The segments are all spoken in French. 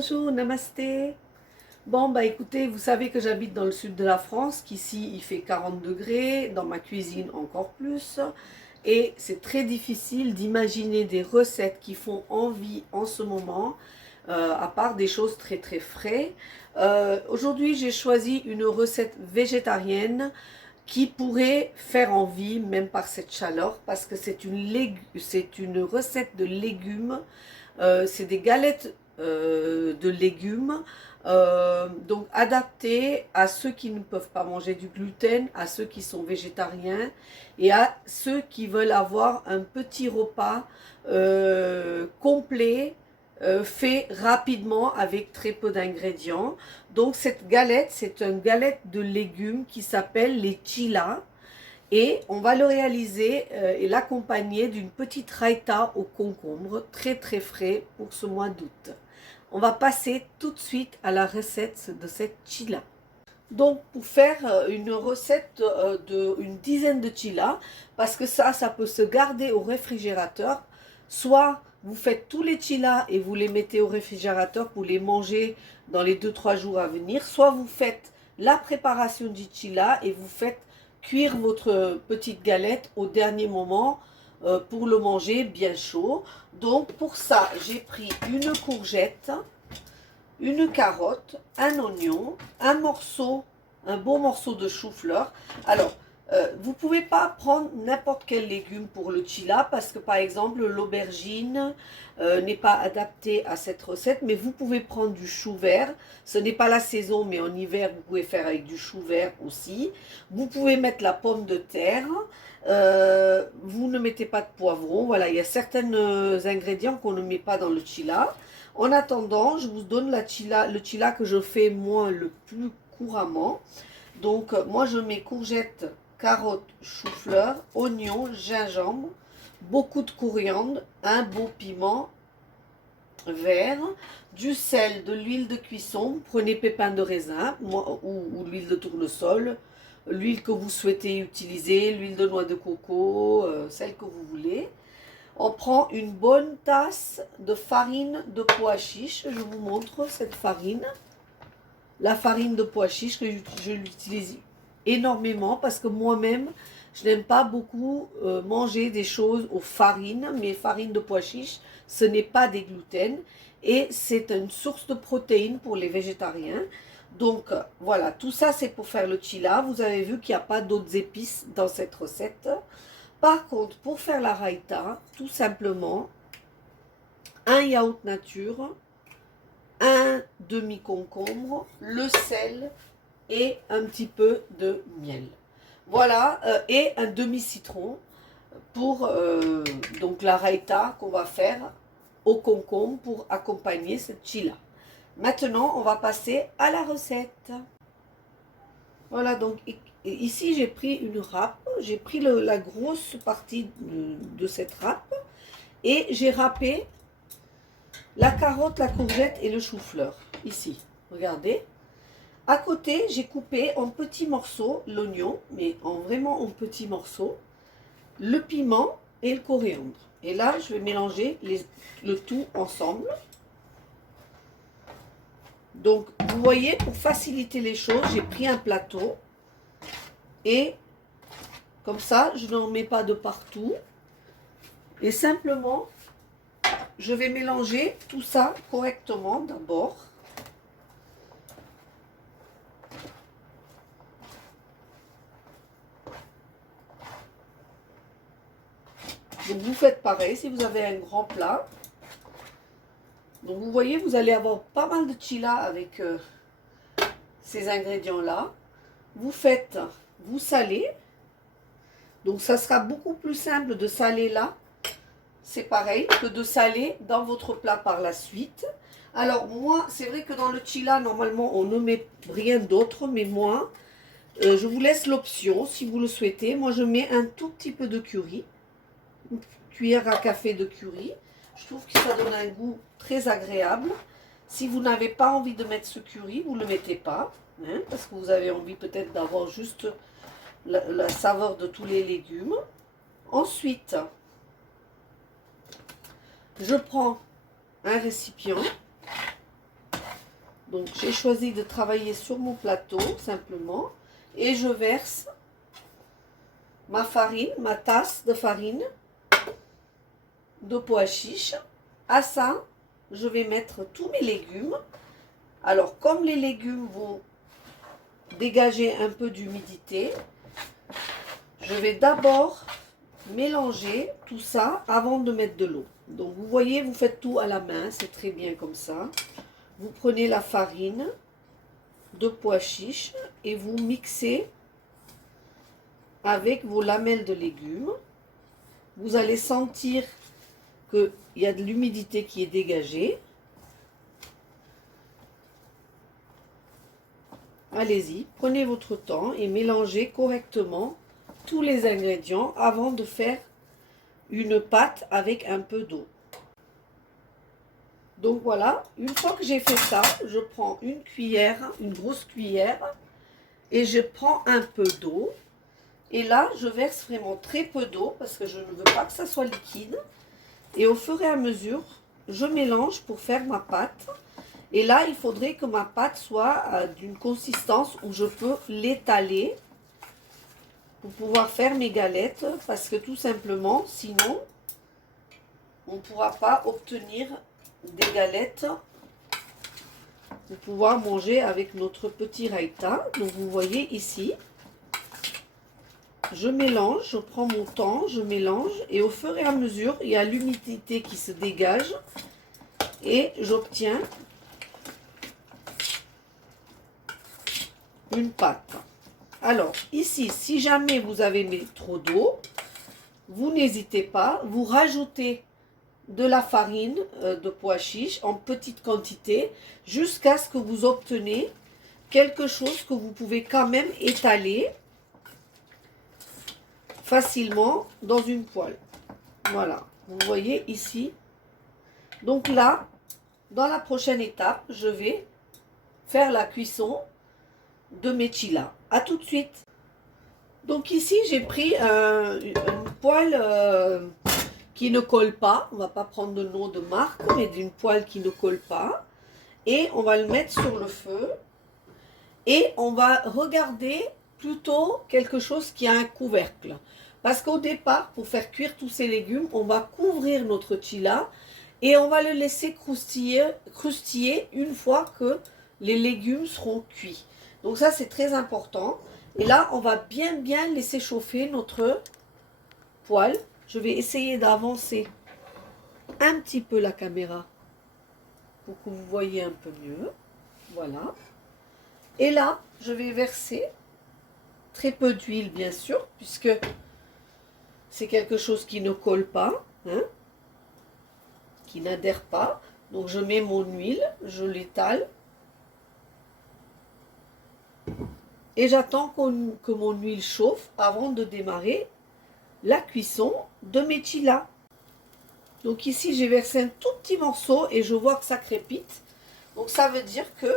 Bonjour, namasté. Bon, bah écoutez, vous savez que j'habite dans le sud de la France, qu'ici il fait 40 degrés, dans ma cuisine encore plus. Et c'est très difficile d'imaginer des recettes qui font envie en ce moment, à part des choses très très frais. Aujourd'hui, j'ai choisi une recette végétarienne qui pourrait faire envie, même par cette chaleur, parce que c'est une recette de légumes. C'est des galettes de légumes, donc adaptées à ceux qui ne peuvent pas manger du gluten, à ceux qui sont végétariens et à ceux qui veulent avoir un petit repas complet, fait rapidement avec très peu d'ingrédients. Donc cette galette, c'est une galette de légumes qui s'appelle les chilas. Et on va le réaliser et l'accompagner d'une petite raïta au concombre, très très frais pour ce mois d'août. On va passer tout de suite à la recette de cette chila. Donc pour faire une recette d'une dizaine de chilas, parce que ça peut se garder au réfrigérateur, soit vous faites tous les chilas et vous les mettez au réfrigérateur pour les manger dans les 2-3 jours à venir, soit vous faites la préparation du chila et vous faites cuire votre petite galette au dernier moment pour le manger bien chaud. Donc pour ça, j'ai pris une courgette, une carotte, un oignon, un beau morceau de chou-fleur. Alors, vous ne pouvez pas prendre n'importe quel légume pour le chila parce que par exemple l'aubergine n'est pas adaptée à cette recette, mais vous pouvez prendre du chou vert. Ce n'est pas la saison, mais en hiver vous pouvez faire avec du chou vert aussi. Vous pouvez mettre la pomme de terre. Vous ne mettez pas de poivron. Voilà, il y a certains ingrédients qu'on ne met pas dans le chila. En attendant, je vous donne le chila que je fais moi le plus couramment. Donc moi je mets courgettes, carottes, chou-fleur, oignons, gingembre, beaucoup de coriandre, un beau piment vert, du sel, de l'huile de cuisson, prenez pépins de raisin ou l'huile de tournesol, l'huile que vous souhaitez utiliser, l'huile de noix de coco, celle que vous voulez. On prend une bonne tasse de farine de pois chiche. Je vous montre cette farine. La farine de pois chiche que je l'utilise énormément parce que moi-même, je n'aime pas beaucoup manger des choses aux farines. Mais farine de pois chiche, ce n'est pas des gluten. Et c'est une source de protéines pour les végétariens. Donc voilà, tout ça c'est pour faire le chila. Vous avez vu qu'il n'y a pas d'autres épices dans cette recette. Par contre, pour faire la raïta, tout simplement, un yaourt nature, un demi-concombre, le sel et un petit peu de miel. Voilà, et un demi-citron pour donc la raïta qu'on va faire au concombre pour accompagner cette chila. Maintenant, on va passer à la recette. Voilà, donc ici j'ai pris une râpe, j'ai pris la grosse partie de cette râpe et j'ai râpé la carotte, la courgette et le chou-fleur, ici, regardez. À côté, j'ai coupé en petits morceaux l'oignon, mais vraiment en petits morceaux, le piment et le coriandre. Et là, je vais mélanger le tout ensemble. Donc, vous voyez, pour faciliter les choses, j'ai pris un plateau et comme ça, je n'en mets pas de partout. Et simplement, je vais mélanger tout ça correctement d'abord. Donc, vous faites pareil si vous avez un grand plat. Donc vous voyez, vous allez avoir pas mal de chila avec ces ingrédients-là. Vous salez. Donc ça sera beaucoup plus simple de saler là. C'est pareil que de saler dans votre plat par la suite. Alors moi, c'est vrai que dans le chila, normalement, on ne met rien d'autre. Mais moi, je vous laisse l'option si vous le souhaitez. Moi, je mets un tout petit peu de curry. Une cuillère à café de curry. Je trouve que ça donne un goût très agréable. Si vous n'avez pas envie de mettre ce curry, vous ne le mettez pas. Hein, parce que vous avez envie peut-être d'avoir juste la saveur de tous les légumes. Ensuite, je prends un récipient Donc j'ai choisi de travailler sur mon plateau simplement et je verse ma farine, ma tasse de farine de pois chiches. À ça, je vais mettre tous mes légumes. Alors comme les légumes vont dégager un peu d'humidité, je vais d'abord mélanger tout ça avant de mettre de l'eau. Donc vous voyez, vous faites tout à la main, c'est très bien comme ça. Vous prenez la farine de pois chiches et vous mixez avec vos lamelles de légumes. Vous allez sentir qu'il y a de l'humidité qui est dégagée. Allez-y, prenez votre temps et mélangez correctement tous les ingrédients avant de faire une pâte avec un peu d'eau. Donc voilà, une fois que j'ai fait ça, je prends une cuillère, une grosse cuillère, et je prends un peu d'eau. Et là, je verse vraiment très peu d'eau parce que je ne veux pas que ça soit liquide. Et au fur et à mesure, je mélange pour faire ma pâte. Et là, il faudrait que ma pâte soit d'une consistance où je peux l'étaler pour pouvoir faire mes galettes. Parce que tout simplement, sinon, on ne pourra pas obtenir des galettes pour pouvoir manger avec notre petit raïta. Donc vous voyez ici, je mélange, je prends mon temps, je mélange et au fur et à mesure, il y a l'humidité qui se dégage et j'obtiens une pâte. Alors ici, si jamais vous avez mis trop d'eau, vous n'hésitez pas, vous rajoutez de la farine de pois chiches en petite quantité jusqu'à ce que vous obtenez quelque chose que vous pouvez quand même étaler facilement dans une poêle. Voilà, vous voyez ici. Donc là, dans la prochaine étape, je vais faire la cuisson de mes chilas. À tout de suite. Donc ici, j'ai pris une poêle qui ne colle pas. On va pas prendre de nom de marque, mais d'une poêle qui ne colle pas. Et on va le mettre sur le feu. Et on va regarder plutôt quelque chose qui a un couvercle. Parce qu'au départ, pour faire cuire tous ces légumes, on va couvrir notre chila et on va le laisser croustiller une fois que les légumes seront cuits. Donc ça, c'est très important. Et là, on va bien laisser chauffer notre poêle. Je vais essayer d'avancer un petit peu la caméra pour que vous voyez un peu mieux. Voilà. Et là, je vais verser très peu d'huile, bien sûr, puisque c'est quelque chose qui ne colle pas, hein, qui n'adhère pas. Donc je mets mon huile, je l'étale. Et j'attends que mon huile chauffe avant de démarrer la cuisson de mes chilas. Donc ici, j'ai versé un tout petit morceau et je vois que ça crépite. Donc ça veut dire que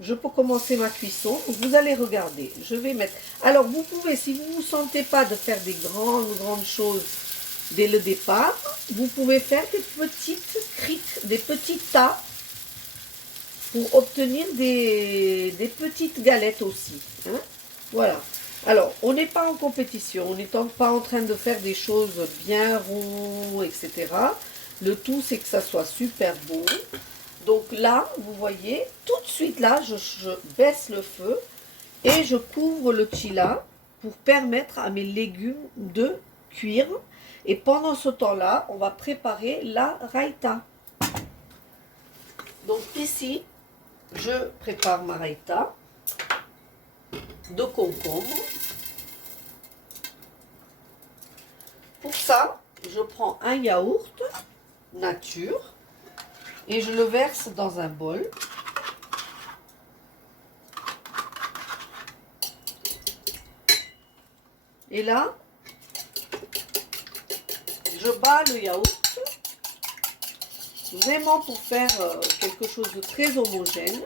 je peux commencer ma cuisson. Vous allez regarder. Je vais mettre... Alors, vous pouvez, si vous ne vous sentez pas de faire des grandes choses dès le départ, vous pouvez faire des petites criques, des petits tas pour obtenir des petites galettes aussi. Hein. Voilà. Alors, on n'est pas en compétition. On n'est pas en train de faire des choses bien rondes, etc. Le tout, c'est que ça soit super bon. Donc là, vous voyez, tout de suite là, je baisse le feu et je couvre le chila pour permettre à mes légumes de cuire. Et pendant ce temps-là, on va préparer la raïta. Donc ici, je prépare ma raïta de concombre. Pour ça, je prends un yaourt nature. Et je le verse dans un bol. Et là, je bats le yaourt. Vraiment pour faire quelque chose de très homogène.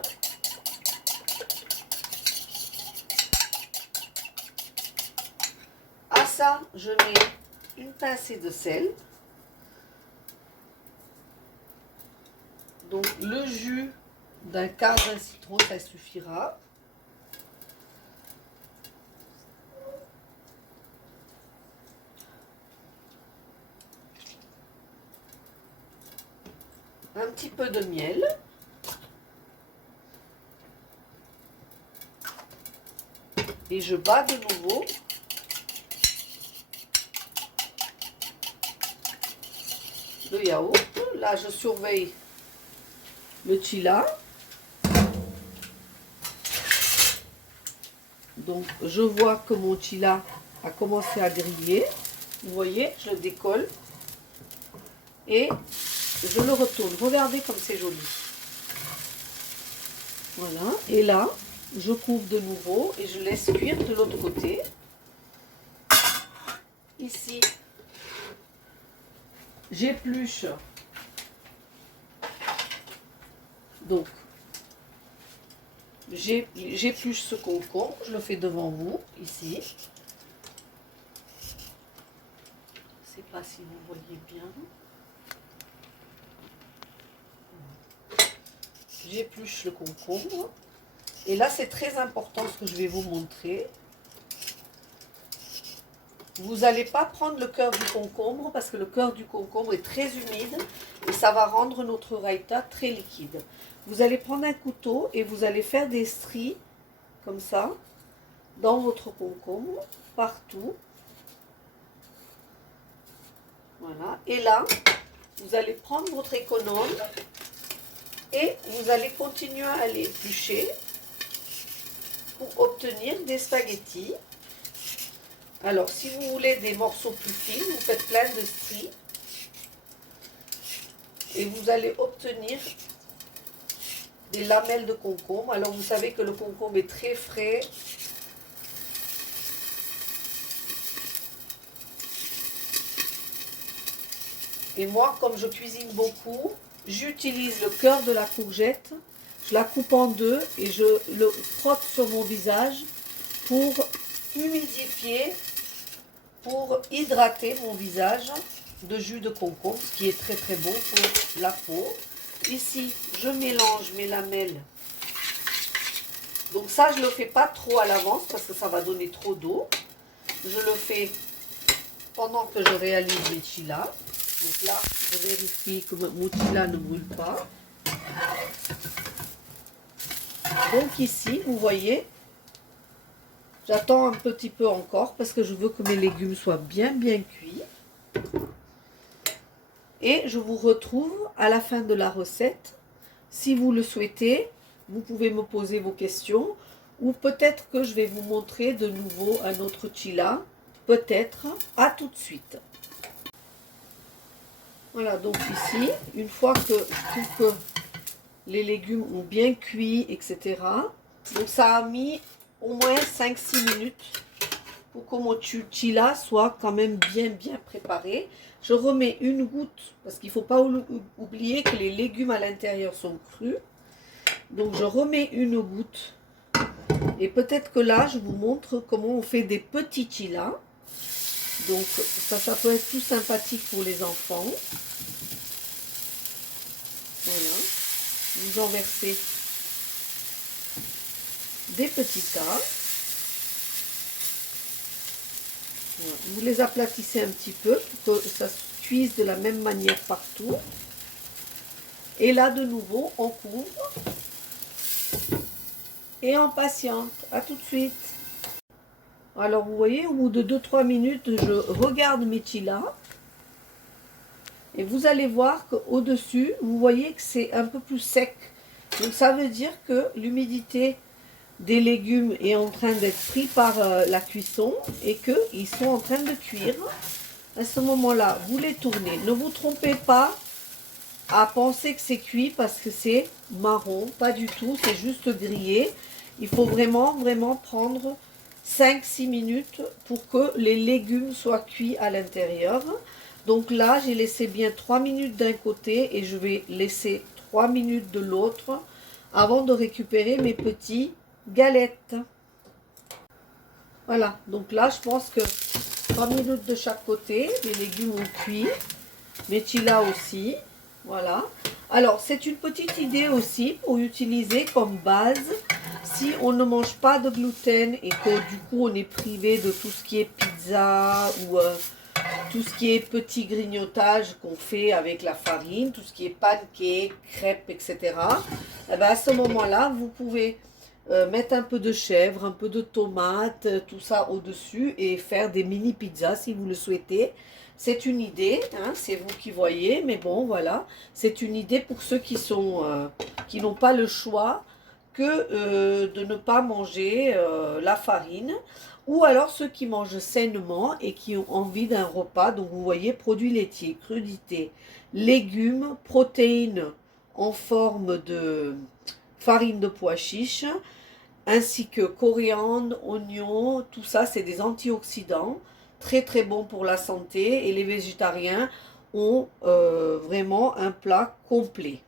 À ça, je mets une pincée de sel. Donc le jus d'un quart d'un citron, ça suffira. Un petit peu de miel. Et je bats de nouveau. Le yaourt. Là, je surveille le chila. Donc, je vois que mon chila a commencé à griller. Vous voyez, je le décolle. Et je le retourne. Regardez comme c'est joli. Voilà. Et là, je couvre de nouveau et je laisse cuire de l'autre côté. Ici, j'épluche. Donc, j'épluche ce concombre. Je le fais devant vous, ici. Je ne sais pas si vous voyez bien. J'épluche le concombre. Et là, c'est très important ce que je vais vous montrer. Vous n'allez pas prendre le cœur du concombre parce que le cœur du concombre est très humide et ça va rendre notre raïta très liquide. Vous allez prendre un couteau et vous allez faire des stries comme ça dans votre concombre, partout. Voilà. Et là, vous allez prendre votre économe et vous allez continuer à l'éplucher pour obtenir des spaghettis. Alors, si vous voulez des morceaux plus fins, vous faites plein de stries. Et vous allez obtenir des lamelles de concombre. Alors, vous savez que le concombre est très frais. Et moi, comme je cuisine beaucoup, j'utilise le cœur de la courgette. Je la coupe en deux et je le frotte sur mon visage pour humidifier, pour hydrater mon visage de jus de concombre, ce qui est très très bon pour la peau. Ici, je mélange mes lamelles. Donc ça, je ne le fais pas trop à l'avance parce que ça va donner trop d'eau. Je le fais pendant que je réalise mes chilas. Donc là, je vérifie que mon chila ne brûle pas. Donc ici, vous voyez, j'attends un petit peu encore parce que je veux que mes légumes soient bien cuits. Et je vous retrouve à la fin de la recette. Si vous le souhaitez, vous pouvez me poser vos questions. Ou peut-être que je vais vous montrer de nouveau un autre chila. Peut-être. À tout de suite. Voilà, donc ici, une fois que je trouve que les légumes ont bien cuit, etc. Donc ça a mis au moins 5-6 minutes pour que mon chila soit quand même bien préparé. Je remets une goutte, parce qu'il ne faut pas oublier que les légumes à l'intérieur sont crus. Donc je remets une goutte. Et peut-être que là, je vous montre comment on fait des petits chilas. Donc ça peut être tout sympathique pour les enfants. Voilà. Vous en versez des petits tas. Voilà. Vous les aplatissez un petit peu pour que ça cuise de la même manière partout. Et là, de nouveau, on couvre et on patiente. À tout de suite. Alors, vous voyez, au bout de 2-3 minutes, je regarde mes chilas. Et vous allez voir qu'au-dessus, vous voyez que c'est un peu plus sec. Donc, ça veut dire que l'humidité des légumes est en train d'être pris par la cuisson et qu'ils sont en train de cuire. À ce moment-là, vous les tournez. Ne vous trompez pas à penser que c'est cuit parce que c'est marron. Pas du tout, c'est juste grillé. Il faut vraiment prendre 5-6 minutes pour que les légumes soient cuits à l'intérieur. Donc là, j'ai laissé bien 3 minutes d'un côté et je vais laisser 3 minutes de l'autre avant de récupérer mes petits galettes. Voilà, donc là, je pense que 3 minutes de chaque côté, les légumes ont cuit, mes chilas aussi. Voilà. Alors, c'est une petite idée aussi pour utiliser comme base si on ne mange pas de gluten et que du coup on est privé de tout ce qui est pizza ou tout ce qui est petit grignotage qu'on fait avec la farine, tout ce qui est pancakes, crêpes, etc. Et ben à ce moment-là, vous pouvez mettre un peu de chèvre, un peu de tomate, tout ça au-dessus et faire des mini pizzas si vous le souhaitez. C'est une idée, hein, c'est vous qui voyez, mais bon, voilà, c'est une idée pour ceux qui n'ont pas le choix que de ne pas manger la farine, ou alors ceux qui mangent sainement et qui ont envie d'un repas. Donc vous voyez, produits laitiers, crudités, légumes, protéines en forme de farine de pois chiche, ainsi que coriandre, oignons, tout ça c'est des antioxydants, très très bons pour la santé, et les végétariens ont vraiment un plat complet.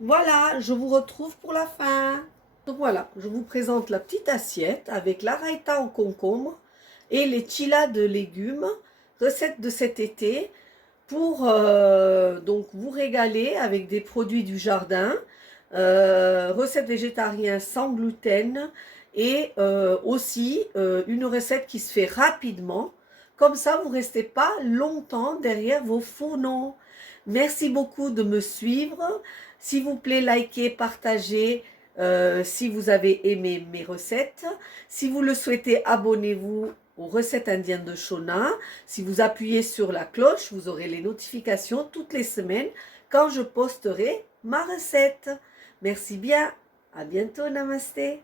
Voilà, je vous retrouve pour la fin. Donc voilà, je vous présente la petite assiette avec la raïta au concombre et les chilas de légumes, recette de cet été, pour donc vous régaler avec des produits du jardin, recette végétarien sans gluten, et aussi une recette qui se fait rapidement. Comme ça, vous ne restez pas longtemps derrière vos fourneaux. Merci beaucoup de me suivre. S'il vous plaît, likez, partagez si vous avez aimé mes recettes. Si vous le souhaitez, abonnez-vous aux recettes indiennes de Shona. Si vous appuyez sur la cloche, vous aurez les notifications toutes les semaines quand je posterai ma recette. Merci bien. À bientôt. Namasté.